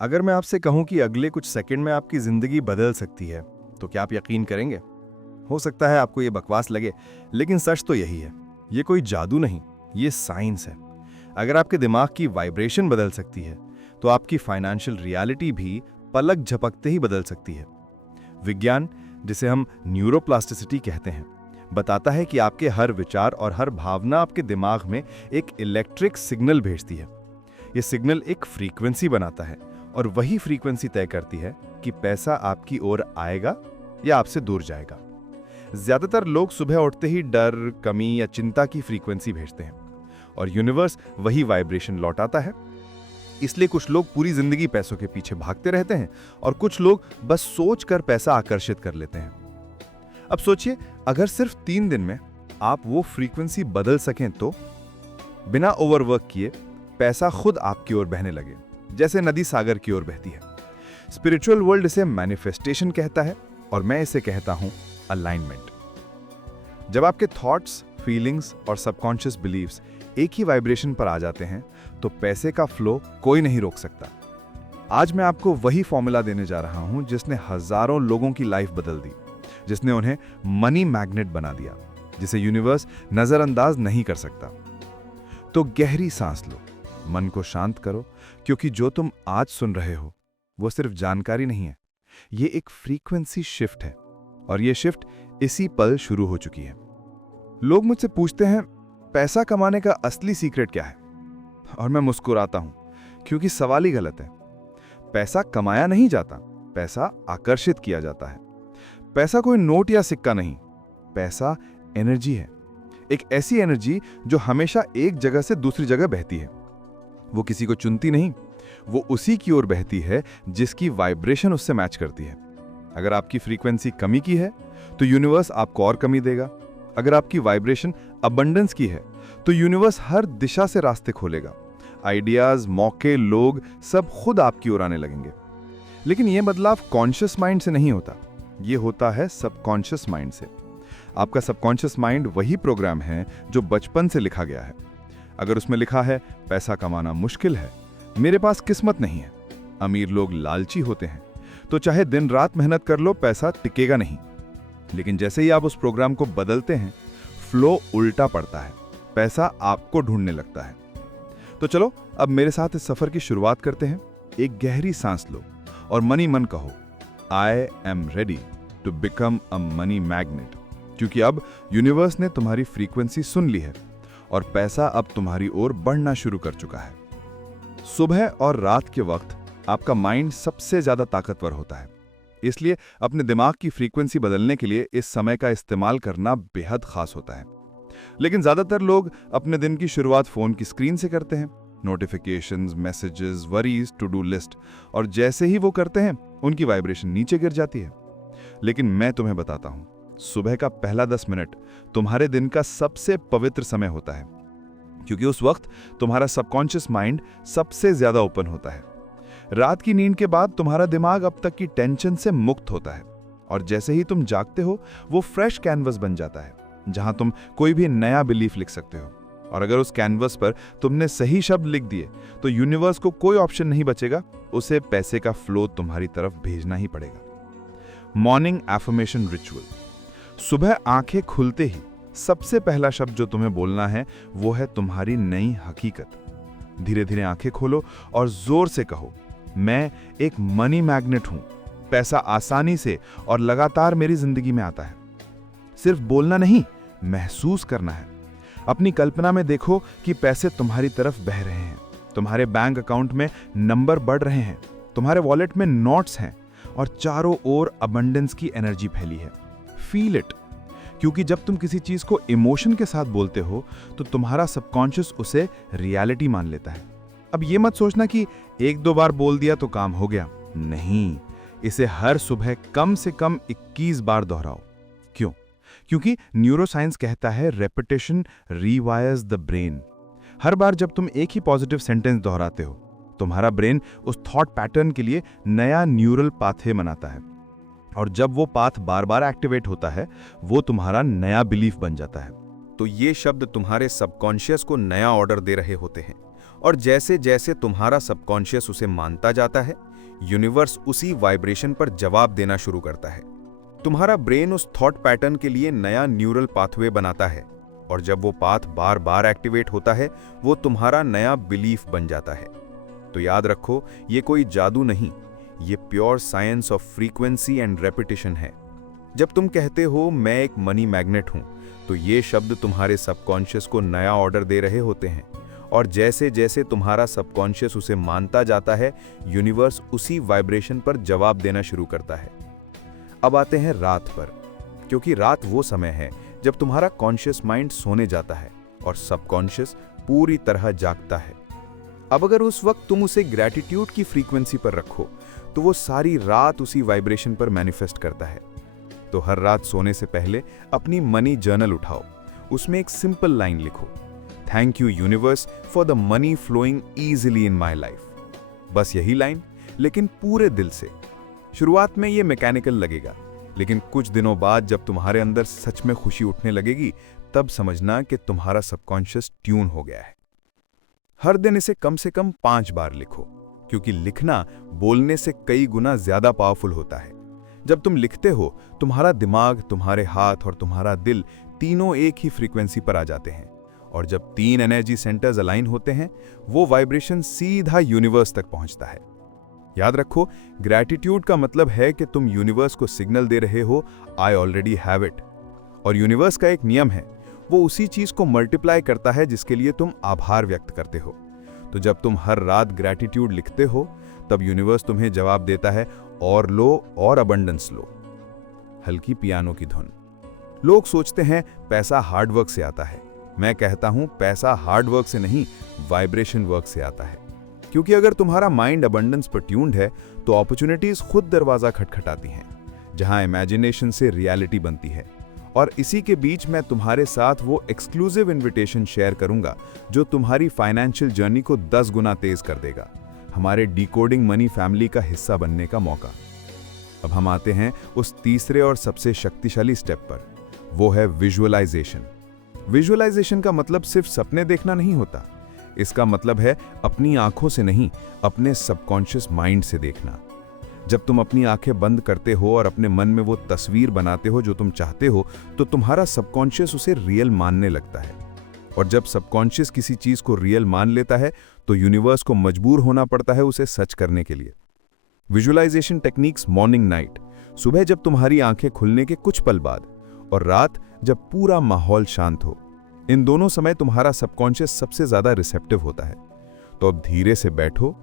अगर मैं आपसे कहूं कि अगले कुछ सेकंड में आपकी जिंदगी बदल सकती है, तो क्या आप यकीन करेंगे? हो सकता है आपको ये बकवास लगे, लेकिन सच तो यही है। ये कोई जादू नहीं, ये साइंस है। अगर आपके दिमाग की वाइब्रेशन बदल सकती है, तो आपकी फाइनेंशियल रियलिटी भी पलक झपकते ही बदल सकती है। विज्ञान, जिसे हम न्यूरोप्लास्टिसिटी कहते हैं, बताता है कि आपके हर विचार और हर भावना आपके दिमाग में एक इलेक्ट्रिक सिग्नल भेजती है। ये सिग्नल एक फ्रीक्वेंसी बनाता है और वही फ्रीक्वेंसी तय करती है कि पैसा आपकी ओर आएगा या आपसे दूर जाएगा। ज्यादातर लोग सुबह उठते ही डर, कमी या चिंता की फ्रीक्वेंसी भेजते हैं और यूनिवर्स वही वाइब्रेशन लौटाता है। इसलिए कुछ लोग पूरी जिंदगी पैसों के पीछे भागते रहते हैं और कुछ लोग बस सोचकर पैसा आकर्षित कर लेते हैं। अब सोचिए, अगर सिर्फ 3 दिन में आप वो फ्रीक्वेंसी बदल सकें तो बिना ओवरवर्क किए पैसा खुद आपकी ओर बहने लगे, जैसे नदी सागर की ओर बहती है। स्पिरिचुअल वर्ल्ड इसे मैनिफेस्टेशन कहता है और मैं इसे कहता हूं अलाइनमेंट। जब आपके थॉट्स, फीलिंग्स और सबकॉन्शियस बिलीव्स एक ही वाइब्रेशन पर आ जाते हैं, तो पैसे का फ्लो कोई नहीं रोक सकता। आज मैं आपको वही फॉर्मूला देने जा रहा हूं जिसने हजारों लोगों की लाइफ बदल दी, जिसने उन्हें मनी मैग्नेट बना दिया, जिसे यूनिवर्स नजरअंदाज नहीं कर सकता। तो गहरी सांस लो, मन को शांत करो, क्योंकि जो तुम आज सुन रहे हो वो सिर्फ जानकारी नहीं है, ये एक फ्रीक्वेंसी शिफ्ट है और ये शिफ्ट इसी पल शुरू हो चुकी है। लोग मुझसे पूछते हैं, पैसा कमाने का असली सीक्रेट क्या है? और मैं मुस्कुराता हूं, क्योंकि सवाल ही गलत है। पैसा कमाया नहीं जाता, पैसा आकर्षित किया जाता है। पैसा कोई नोट या सिक्का नहीं, पैसा एनर्जी है। एक ऐसी एनर्जी जो हमेशा एक जगह से दूसरी जगह बहती है। वो किसी को चुनती नहीं, वो उसी की ओर बहती है जिसकी वाइब्रेशन उससे मैच करती है। अगर आपकी फ्रीक्वेंसी कमी की है, तो यूनिवर्स आपको और कमी देगा। अगर आपकी वाइब्रेशन अबंडेंस की है, तो यूनिवर्स हर दिशा से रास्ते खोलेगा। आइडियाज, मौके, लोग सब खुद आपकी ओर आने लगेंगे। लेकिन यह बदलाव कॉन्शियस माइंड से नहीं होता, यह होता है सबकॉन्शियस माइंड से। आपका सबकॉन्शियस माइंड वही प्रोग्राम है जो बचपन से लिखा गया है। अगर उसमें लिखा है पैसा कमाना मुश्किल है, मेरे पास किस्मत नहीं है, अमीर लोग लालची होते हैं, तो चाहे दिन रात मेहनत कर लो, पैसा टिकेगा नहीं। लेकिन जैसे ही आप उस प्रोग्राम को बदलते हैं, फ्लो उल्टा पड़ता है, पैसा आपको ढूंढने लगता है। तो चलो अब मेरे साथ इस सफर की शुरुआत करते हैं। एक गहरी सांस लो और मनी मन कहो, I am ready to become a money magnet. क्योंकि अब यूनिवर्स ने तुम्हारी फ्रीक्वेंसी सुन ली है और पैसा अब तुम्हारी ओर बढ़ना शुरू कर चुका है। सुबह और रात के वक्त आपका माइंड सबसे ज्यादा ताकतवर होता है, इसलिए अपने दिमाग की फ्रीक्वेंसी बदलने के लिए इस समय का इस्तेमाल करना बेहद खास होता है। लेकिन ज्यादातर लोग अपने दिन की शुरुआत फोन की स्क्रीन से करते हैं। Notifications, messages, worries, to do list, और जैसे ही वो करते हैं उनकी वाइब्रेशन नीचे गिर जाती है। लेकिन मैं तुम्हें बताता हूं, सुबह का पहला 10 मिनट तुम्हारे दिन का सबसे पवित्र समय होता है, क्योंकि उस वक्त तुम्हारा सबकॉन्शियस माइंड सबसे ज्यादा ओपन होता है। रात की नींद के बाद तुम्हारा दिमाग अब तक की टेंशन से मुक्त होता है और जैसे ही तुम जागते हो, वो फ्रेश कैनवस बन जाता है जहां तुम कोई भी नया बिलीफ लिख सकते हो। और अगर उस कैनवस पर तुमने सही शब्द लिख दिए, तो यूनिवर्स को कोई ऑप्शन नहीं बचेगा, उसे पैसे का फ्लो तुम्हारी तरफ भेजना ही पड़ेगा। Morning affirmation ritual. सुबह आंखें खुलते ही सबसे पहला शब्द जो तुम्हें बोलना है वो है तुम्हारी नई हकीकत। धीरे धीरे आंखें खोलो और जोर से कहो, मैं एक मनी मैग्नेट हूं, पैसा आसानी से और लगातार मेरी जिंदगी में आता है। सिर्फ बोलना नहीं, महसूस करना है। अपनी कल्पना में देखो कि पैसे तुम्हारी तरफ बह रहे हैं, तुम्हारे बैंक अकाउंट में नंबर बढ़ रहे हैं, तुम्हारे वॉलेट में नोट्स हैं और चारों ओर अबंडेंस की एनर्जी फैली है। फील इट, क्योंकि जब तुम किसी चीज को इमोशन के साथ बोलते हो, तो तुम्हारा सबकॉन्शियस उसे रियलिटी मान लेता है। अब ये मत सोचना कि 1-2 बार बोल दिया तो काम हो गया। नहीं, इसे हर सुबह कम से कम 21 बार दोहराओ। क्यों? क्योंकि न्यूरोसाइंस कहता है रेपिटेशन रीवायर्स द ब्रेन। हर बार जब तुम एक ही पॉजिटिव सेंटेंस दोहराते हो, तुम्हारा ब्रेन उस थॉट पैटर्न के लिए नया न्यूरल पाथवे बनाता है, और जब वो पाथ बार बार एक्टिवेट होता है, वो तुम्हारा नया बिलीफ बन जाता है। तो ये शब्द तुम्हारे सबकॉन्शियस को नया ऑर्डर दे रहे होते हैं और जैसे जैसे तुम्हारा सबकॉन्शियस उसे मानता जाता है, यूनिवर्स उसी वाइब्रेशन पर जवाब देना शुरू करता है। तुम्हारा ब्रेन उस थॉट पैटर्न के लिए नया न्यूरल पाथवे बनाता है, और जब वो पाथ बार बार एक्टिवेट होता है, वो तुम्हारा नया बिलीफ बन जाता है। तो याद रखो, ये कोई जादू नहीं, ये pure science of frequency and repetition है। जब तुम कहते हो मैं एक मनी मैग्नेट हूं, तो ये शब्द तुम्हारे सबकॉन्शियस को नया ऑर्डर दे रहे होते हैं, और जैसे जैसे तुम्हारा सबकॉन्शियस उसे मानता जाता है, यूनिवर्स उसी वाइब्रेशन पर जवाब देना शुरू करता है। अब आते हैं रात पर, क्योंकि रात वो समय है जब तुम्हारा कॉन्शियस माइंड सोने जाता है और सबकॉन्शियस पूरी तरह जागता है। अब अगर उस वक्त तुम उसे ग्रैटिट्यूड की फ्रीक्वेंसी पर रखो, तो वो सारी रात उसी वाइब्रेशन पर मैनिफेस्ट करता है। तो हर रात सोने से पहले अपनी मनी जर्नल उठाओ, उसमें एक सिंपल लाइन लिखो, thank you universe for the money flowing easily in my life. बस यही लाइन, लेकिन पूरे दिल से। शुरुआत में ये मैकेनिकल लगेगा, लेकिन कुछ दिनों बाद जब तुम्हारे अंदर सच में खुशी उठने लगेगी, तब समझना कि तुम्हारा सबकॉन्शियस ट्यून हो गया है। हर दिन इसे कम से कम 5 बार लिखो, क्योंकि लिखना बोलने से कई गुना ज्यादा पावरफुल होता है। जब तुम लिखते हो, तुम्हारा दिमाग, तुम्हारे हाथ और तुम्हारा दिल तीनों एक ही फ्रीक्वेंसी पर आ जाते हैं, और जब 3 एनर्जी सेंटर्स अलाइन होते हैं, वो वाइब्रेशन सीधा यूनिवर्स तक पहुंचता है। याद रखो, ग्रैटिट्यूड का मतलब है कि तुम यूनिवर्स को सिग्नल दे रहे हो, आई ऑलरेडी हैव इट। और यूनिवर्स का एक नियम है, वो उसी चीज को मल्टीप्लाई करता है जिसके लिए तुम आभार व्यक्त करते हो। तो जब तुम हर रात ग्रैटिट्यूड लिखते हो, तब यूनिवर्स तुम्हें जवाब देता है, और लो और अबंडेंस लो। हल्की पियानो की धुन। लोग सोचते हैं पैसा हार्डवर्क से आता है। मैं कहता हूं, पैसा हार्डवर्क से नहीं, वाइब्रेशन वर्क से आता है। क्योंकि अगर तुम्हारा माइंड अबंडेंस पर ट्यून्ड है, तो अपॉर्चुनिटीज खुद दरवाजा खटखटाती हैं, जहां इमेजिनेशन से रियलिटी बनती है। और इसी के बीच मैं तुम्हारे साथ वो एक्सक्लूसिव इन्विटेशन शेयर करूंगा जो तुम्हारी फाइनेंशियल जर्नी को 10 गुना तेज कर देगा, हमारे डिकोडिंग मनी फैमिली का हिस्सा बनने का मौका। अब हम आते हैं उस तीसरे और सबसे शक्तिशाली स्टेप पर, वो है विजुअलाइजेशन। विजुअलाइजेशन का मतलब सिर्फ सपने देखना नहीं होता, इसका मतलब है अपनी आंखों से नहीं, अपने सबकॉन्शियस माइंड से देखना। जब तुम अपनी आंखें बंद करते हो और अपने मन में वो तस्वीर बनाते हो जो तुम चाहते हो, तो तुम्हारा सबकॉन्शियस उसे रियल मानने लगता है। और जब सबकॉन्शियस किसी चीज को रियल मान लेता है, तो यूनिवर्स को मजबूर होना पड़ता है उसे सच करने के लिए। विजुअलाइजेशन टेक्निक्स मॉर्निंग नाइट, सुबह जब तुम्हारी आंखें खुलने के कुछ पल बाद, और रात जब पूरा माहौल शांत हो, इन दोनों समय तुम्हारा सबकॉन्शियस सबसे ज्यादा रिसेप्टिव होता है। तो अब धीरे से बैठो,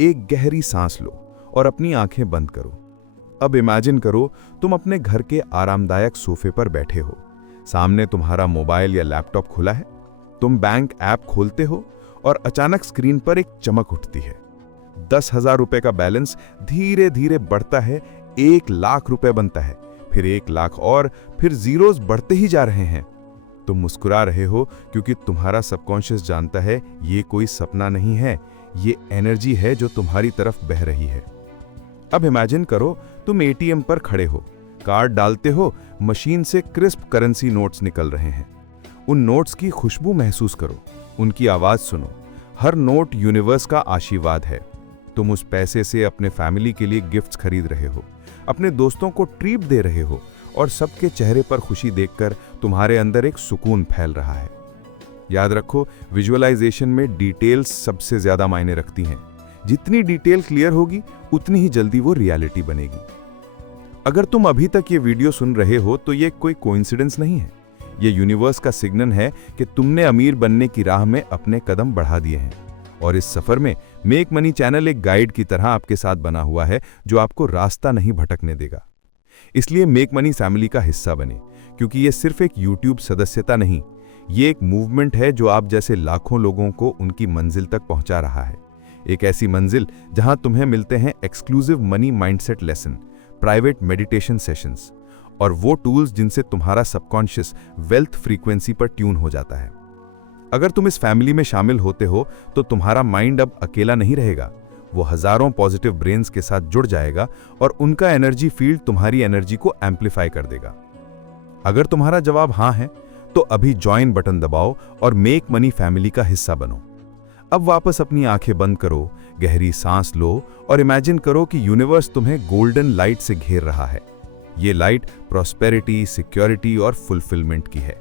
एक गहरी सांस लो और अपनी आंखें बंद करो। अब इमेजिन करो तुम अपने घर के आरामदायक सोफे पर बैठे हो, सामने तुम्हारा मोबाइल या लैपटॉप खुला है, तुम बैंक ऐप खोलते हो और अचानक स्क्रीन पर एक चमक उठती है। 10,000 रुपए का बैलेंस धीरे धीरे बढ़ता है, 1 लाख रुपए बनता है, फिर 1 लाख और फिर जीरोस बढ़ते ही जा रहे हैं। तुम मुस्कुरा रहे हो क्योंकि तुम्हारा सबकॉन्शियस जानता है ये कोई सपना नहीं है, ये एनर्जी है जो तुम्हारी तरफ बह रही है। अब इमेजिन करो तुम एटीएम पर खड़े हो, कार्ड डालते हो, मशीन से क्रिस्प करेंसी नोट्स निकल रहे हैं। उन नोट्स की खुशबू महसूस करो, उनकी आवाज सुनो। हर नोट यूनिवर्स का आशीर्वाद है। तुम उस पैसे से अपने फैमिली के लिए गिफ्ट्स खरीद रहे हो, अपने दोस्तों को ट्रीट दे रहे हो, और सबके चेहरे पर खुशी देखकर तुम्हारे अंदर एक सुकून फैल रहा है। याद रखो, विजुअलाइजेशन में डिटेल्स सबसे ज्यादा मायने रखती हैं। जितनी डिटेल क्लियर होगी, उतनी ही जल्दी वो रियलिटी बनेगी। अगर तुम अभी तक ये वीडियो सुन रहे हो, तो ये कोई कोइंसिडेंस नहीं है। ये यूनिवर्स का सिग्नल है कि तुमने अमीर बनने की राह में अपने कदम बढ़ा दिए हैं। और इस सफर में मेक मनी चैनल एक गाइड की तरह आपके साथ बना हुआ है, जो आपको रास्ता नहीं भटकने देगा। इसलिए मेक मनी फैमिली का हिस्सा बने, क्योंकि ये सिर्फ एक यूट्यूब सदस्यता नहीं, ये एक मूवमेंट है जो आप जैसे लाखों लोगों को उनकी मंजिल तक पहुंचा रहा है। एक ऐसी मंजिल जहां तुम्हें मिलते हैं exclusive money mindset lesson, private meditation sessions और वो टूल्स जिनसे तुम्हारा सबकॉन्शियस वेल्थ फ्रीक्वेंसी पर ट्यून हो जाता है। अगर तुम इस फैमिली में शामिल होते हो, तो तुम्हारा माइंड अब अकेला नहीं रहेगा। वो हजारों पॉजिटिव ब्रेन्स के साथ जुड़ जाएगा और उनका एनर्जी फील्ड तुम्हारी एनर्जी को एम्पलीफाई कर देगा। अगर तुम्हारा जवाब हाँ है, तो अभी ज्वाइन बटन दबाओ और मेक मनी फैमिली का हिस्सा बनो। अब वापस अपनी आंखें बंद करो, गहरी सांस लो और इमेजिन करो कि यूनिवर्स तुम्हें गोल्डन लाइट से घेर रहा है। ये लाइट प्रॉस्पेरिटी, सिक्योरिटी और फुलफिलमेंट की है।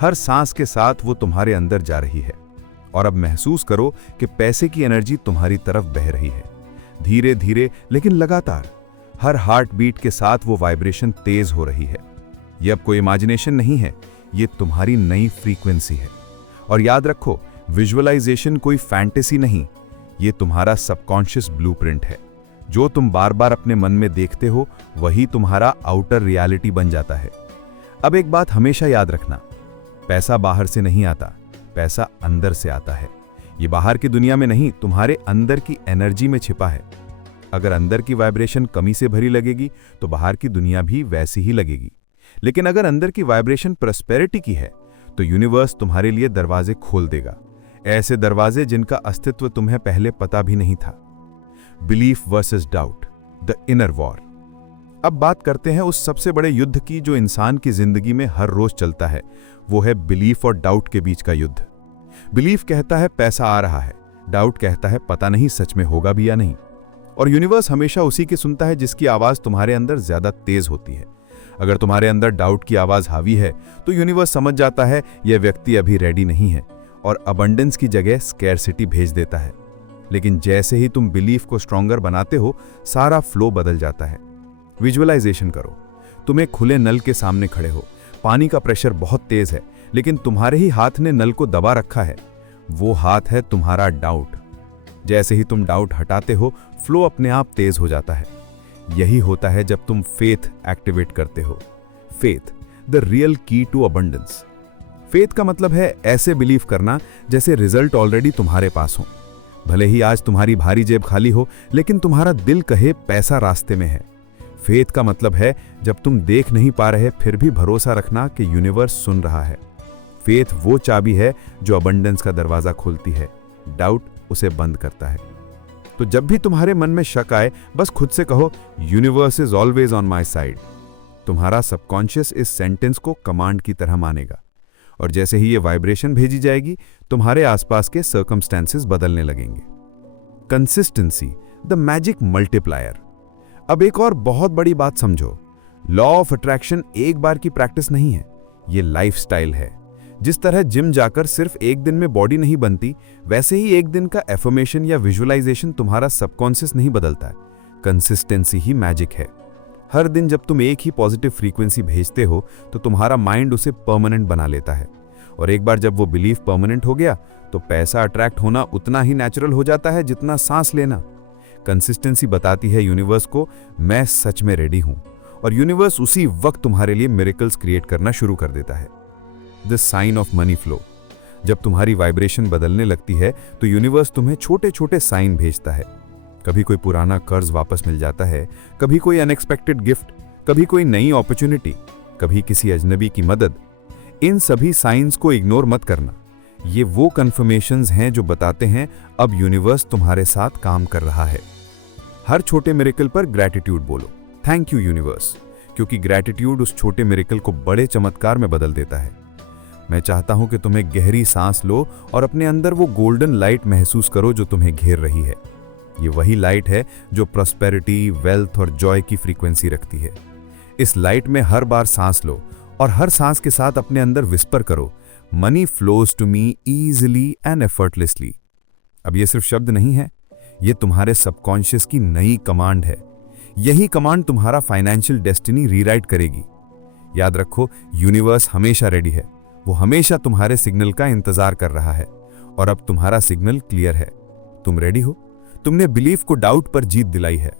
हर सांस के साथ वो तुम्हारे अंदर जा रही है। और अब महसूस करो कि पैसे की एनर्जी तुम्हारी तरफ बह रही है, धीरे धीरे लेकिन लगातार। हर हार्ट बीट के साथ वो वाइब्रेशन तेज हो रही है। ये अब कोई इमेजिनेशन नहीं है, ये तुम्हारी नई फ्रीक्वेंसी है। और याद रखो, विजुअलाइजेशन कोई फैंटेसी नहीं, ये तुम्हारा सबकॉन्शियस ब्लूप्रिंट है। जो तुम बार बार अपने मन में देखते हो वही तुम्हारा आउटर रियलिटी बन जाता है। अब एक बात हमेशा याद रखना, पैसा बाहर से नहीं आता, पैसा अंदर से आता है। ये बाहर की दुनिया में नहीं, तुम्हारे अंदर की एनर्जी में छिपा है। अगर अंदर की वाइब्रेशन कमी से भरी लगेगी तो बाहर की दुनिया भी वैसी ही लगेगी। लेकिन अगर अंदर की वाइब्रेशन प्रॉस्पेरिटी की है तो यूनिवर्स तुम्हारे लिए दरवाजे खोल देगा, ऐसे दरवाजे जिनका अस्तित्व तुम्हें पहले पता भी नहीं था। Belief versus doubt, the inner war. अब बात करते हैं उस सबसे बड़े युद्ध की जो इंसान की जिंदगी में हर रोज चलता है। वो है बिलीफ और डाउट के बीच का युद्ध। बिलीफ कहता है पैसा आ रहा है, डाउट कहता है पता नहीं सच में होगा भी या नहीं। और यूनिवर्स हमेशा उसी की सुनता है जिसकी आवाज तुम्हारे अंदर ज्यादा तेज होती है। अगर तुम्हारे अंदर डाउट की आवाज हावी है तो यूनिवर्स समझ जाता है यह व्यक्ति अभी रेडी नहीं है और अबंडेंस की जगह स्कैरसिटी भेज देता है। लेकिन जैसे ही तुम बिलीफ को स्ट्रॉन्गर बनाते हो, सारा फ्लो बदल जाता है। विजुअलाइजेशन करो, तुम एक खुले नल के सामने खड़े हो, पानी का प्रेशर बहुत तेज है लेकिन तुम्हारे ही हाथ ने नल को दबा रखा है। वो हाथ है तुम्हारा डाउट। जैसे ही तुम डाउट हटाते हो, फ्लो अपने आप तेज हो जाता है। यही होता है जब तुम फेथ एक्टिवेट करते हो। फेथ, द रियल की टू अबंडेंस। फेथ का मतलब है ऐसे बिलीव करना जैसे रिजल्ट ऑलरेडी तुम्हारे पास हो। भले ही आज तुम्हारी भारी जेब खाली हो लेकिन तुम्हारा दिल कहे पैसा रास्ते में है। फेथ का मतलब है जब तुम देख नहीं पा रहे फिर भी भरोसा रखना कि यूनिवर्स सुन रहा है। फेथ वो चाबी है जो अबंडेंस का दरवाजा खोलती है, डाउट उसे बंद करता है। तो जब भी तुम्हारे मन में शक आए, बस खुद से कहो, universe is always on my side. तुम्हारा सबकॉन्शियस इस सेंटेंस को कमांड की तरह मानेगा और जैसे ही ये वाइब्रेशन भेजी जाएगी, तुम्हारे आसपास के सर्कमस्टेंसेस बदलने लगेंगे। Consistency, the magic multiplier. अब एक और बहुत बड़ी बात समझो, लॉ ऑफ अट्रैक्शन एक बार की प्रैक्टिस नहीं है, ये लाइफस्टाइल है। जिस तरह जिम जाकर सिर्फ एक दिन में बॉडी नहीं बनती, वैसे ही एक दिन का एफर्मेशन या विजुअलाइजेशन तुम्हारा सबकॉन्शियस नहीं बदलता है। कंसिस्टेंसी ही मैजिक है। हर दिन जब तुम एक ही पॉजिटिव फ्रीक्वेंसी भेजते हो तो तुम्हारा माइंड उसे परमानेंट बना लेता है। और एक बार जब वो बिलीफ परमानेंट हो गया तो पैसा अट्रैक्ट होना उतना ही नेचुरल हो जाता है जितना सांस लेना। कंसिस्टेंसी बताती है यूनिवर्स को, मैं सच में रेडी हूं, और यूनिवर्स उसी वक्त तुम्हारे लिए मिरेकल्स क्रिएट करना शुरू कर देता है। The sign of money flow. जब तुम्हारी वाइब्रेशन बदलने लगती है तो यूनिवर्स तुम्हें छोटे छोटे साइन भेजता है। कभी कोई पुराना कर्ज वापस मिल जाता है, कभी कोई अनएक्सपेक्टेड गिफ्ट, कभी कोई नई अपॉर्चुनिटी, कभी किसी अजनबी की मदद। इन सभी साइंस को इग्नोर मत करना। ये वो कन्फर्मेशंस हैं जो बताते हैं अब यूनिवर्स तुम्हारे साथ काम कर रहा है। हर छोटे मिरेकल पर ग्रैटिट्यूड बोलो, थैंक यू यूनिवर्स, क्योंकि ग्रैटिट्यूड उस छोटे मिरेकल को बड़े चमत्कार में बदल देता है। मैं चाहता हूं कि तुम एक गहरी सांस लो और अपने अंदर वो गोल्डन लाइट महसूस करो जो तुम्हें घेर रही है। ये वही लाइट है जो प्रॉस्पेरिटी, वेल्थ और जॉय की फ्रीक्वेंसी रखती है। इस लाइट में हर बार सांस लो और हर सांस के साथ अपने अंदर विस्पर करो, money flows to me easily and effortlessly. अब ये सिर्फ शब्द नहीं है, ये तुम्हारे सबकॉन्शियस की नई कमांड है। यही कमांड तुम्हारा फाइनेंशियल डेस्टिनी रीराइट करेगी। याद रखो, यूनिवर्स हमेशा रेडी है। वो हमेशा तुम्हारे सिग्नल का इंतजार कर रहा है और अब तुम्हारा सिग्नल क्लियर है। तुम रेडी हो। तुमने बिलीफ को डाउट पर जीत दिलाई है,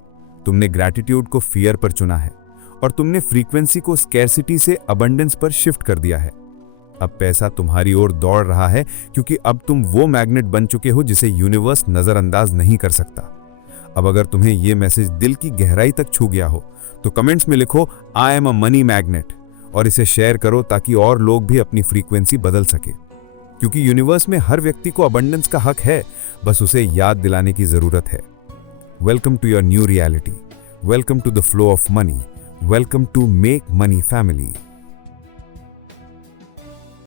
तुमने ग्रैटिट्यूड को फियर पर चुना है और तुमने फ्रीक्वेंसी को स्कैरसिटी से अबंडेंस पर शिफ्ट कर दिया है। अब पैसा तुम्हारी ओर दौड़ रहा है क्योंकि अब तुम वो मैग्नेट बन चुके हो जिसे यूनिवर्स नजरअंदाज नहीं कर सकता। अब अगर तुम्हें यह मैसेज दिल की गहराई तक छू गया हो तो कमेंट्स में लिखो, I am a money magnet, और इसे शेयर करो ताकि और लोग भी अपनी फ्रीक्वेंसी बदल सके। क्योंकि यूनिवर्स में हर व्यक्ति को अबंडेंस का हक है, बस उसे याद दिलाने की जरूरत है। Welcome to your new reality, welcome to the flow of money, welcome to make money family.